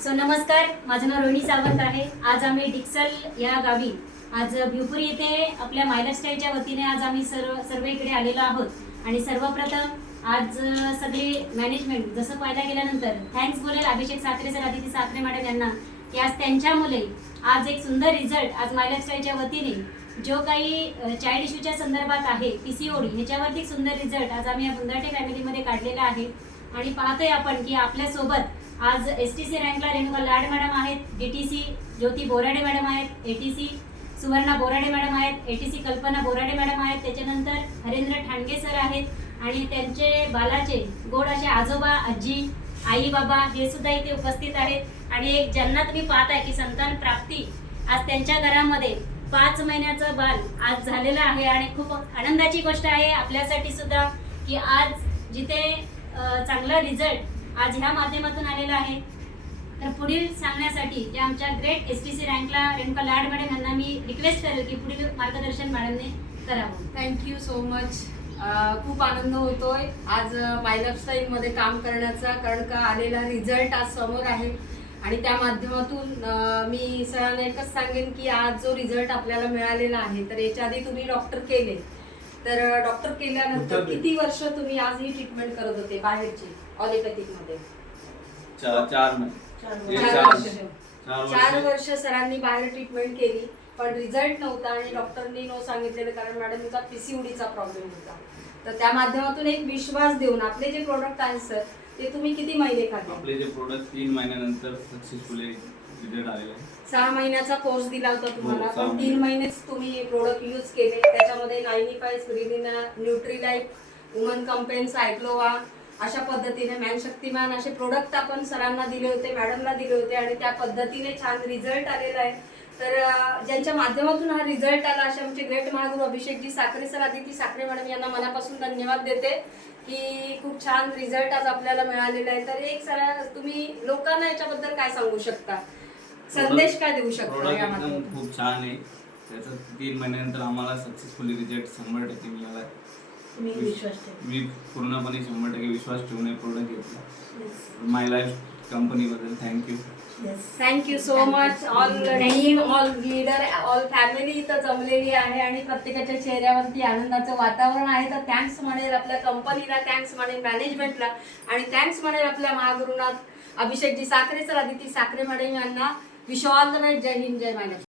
So नमस्कार, माझं नाव रोहिणी सावंत आहे। आज आम्ही डिक्सल या गावी आज भिवपुरी येथे आपल्या माय लाईफस्टाईलच्या वतीने आज आम्ही सर्व इकडे आलेलो आहोत। आणि सर्वप्रथम आज सगळे मॅनेजमेंट जसं पाहायला गेल्यानंतर थँक्स बोलेल अभिषेक साखरे सर, आदिती साखरे मॅडम यांना की आज त्यांच्यामुळे आज एक सुंदर रिझल्ट आज माय लाईफस्टाईलच्या वतीने जो काही चाइल्ड इश्यूच्या संदर्भात आहे PCOD ह्याच्यावरती सुंदर रिझल्ट आज आम्ही या बुंदाटे फॅमिलीमध्ये काढलेला आहे। आणि पाहतोय आपण की आपल्यासोबत आज STC रँकला रेणुका लाड मॅडम आहेत, DTC ज्योती बोराडे मॅडम आहेत, ATC सुवर्णा बोराडे मॅडम आहेत, ATC कल्पना बोराडे मॅडम आहेत, त्याच्यानंतर हरेंद्र ठाणगे सर आहेत आणि त्यांचे बालाचे गोड असे आजोबा आजी आई बाबा हे सुद्धा इथे उपस्थित आहेत। आणि एक ज्यांना तुम्ही पाहताय की संतान प्राप्ती आज त्यांच्या घरामध्ये 5 महिन्याचं बाल आज झालेलं आहे आणि खूप आनंदाची गोष्ट आहे आपल्यासाठी सुद्धा की आज जिथे चांगला रिझल्ट आज ह्या माध्यमातून आलेला आहे। तर पुढील सांगण्यासाठी जे आमच्या ग्रेट STC रँकला रेणुका लाड मॅडम यांना मी रिक्वेस्ट करेल की पुढील मार्गदर्शन मॅडमने करावं। Thank you so much. खूप आनंद होतोय आज माय लाईफस्टाईलमध्ये काम करण्याचा, कारण का आलेला रिझल्ट आज समोर आहे आणि त्या माध्यमातून मी सरांना एकच सांगेन की आज जो रिझल्ट आपल्याला मिळालेला आहे, तर याच्या आधी तुम्ही डॉक्टर केले, तर डॉक्टर केल्यानंतर किती वर्ष तुम्ही आज ही ट्रीटमेंट करत होते बाहेरची ऑलिपॅथिक मध्ये? 4 वर्ष सरांनी बाहेर ट्रीटमेंट केली पण रिझल्ट नव्हता आणि डॉक्टरनी नो सांगितलेलं कारण मॅडमचा PCODचा प्रॉब्लेम होता। तर त्या माध्यमातून एक विश्वास देऊन आपले जे प्रोडक्ट आहेत सर ते तुम्ही किती महिने खाल्ले? आपले जे प्रोडक्ट 3 महिन्यानंतर सक्सेसफुली रिझल्ट आलेला आहे। 6 महिन्याचा कोर्स दिला होता तुम्हाला, हो, पण 3 महिनेच तुम्ही प्रोडक्ट यूज केले। त्याच्यामध्ये 95 स्पिरिलिना, न्यूट्रीलाइफ, वुमन कंपेन, सायक्लोवा अशा पद्धतीने मॅनशक्तिमान असे प्रोडक्ट आपण सरांना दिले होते, मॅडमला दिले होते आणि त्या पद्धतीने छान रिझल्ट आलेला आहे। तर ज्यांच्या माध्यमातून हा रिझल्ट आला असे आमचे ग्रेट महागुरू अभिषेकजी साखरे सर, आदिती साखरे मॅडम यांना मनापासून धन्यवाद देते की खूप छान रिझल्ट आज आपल्याला मिळालेला आहे। तर एक सर तुम्ही लोकांना याच्याबद्दल काय सांगू शकता, संदेश काय देऊ शकता यामध्ये? खूप छान आहे, त्याचा 3 महिन्यानंतर आम्हाला सक्सेसफुली रिझल्ट 100% मिळाला। मी पूर्णपणे 100% विश्वास ठेवून हे प्रोडक्ट घेतला। माय लाईफ कंपनी बद्दल thank you. Thank you so much. All team, all leader, all family इथं जमलेली आहे आणि प्रत्येकाच्या चेहऱ्यावरती आनंदाचं वातावरण आहे। तर थँक्स म्हणेल आपल्या कंपनीला, थँक्स म्हणेल मॅनेजमेंटला आणि थँक्स म्हणेल आपल्या महागुरुनाथ अभिषेकजी साखरे सर, आदिती साखरे मॅडम यांना। Wish all the best. जय हिंद, जय महाराष्ट्र।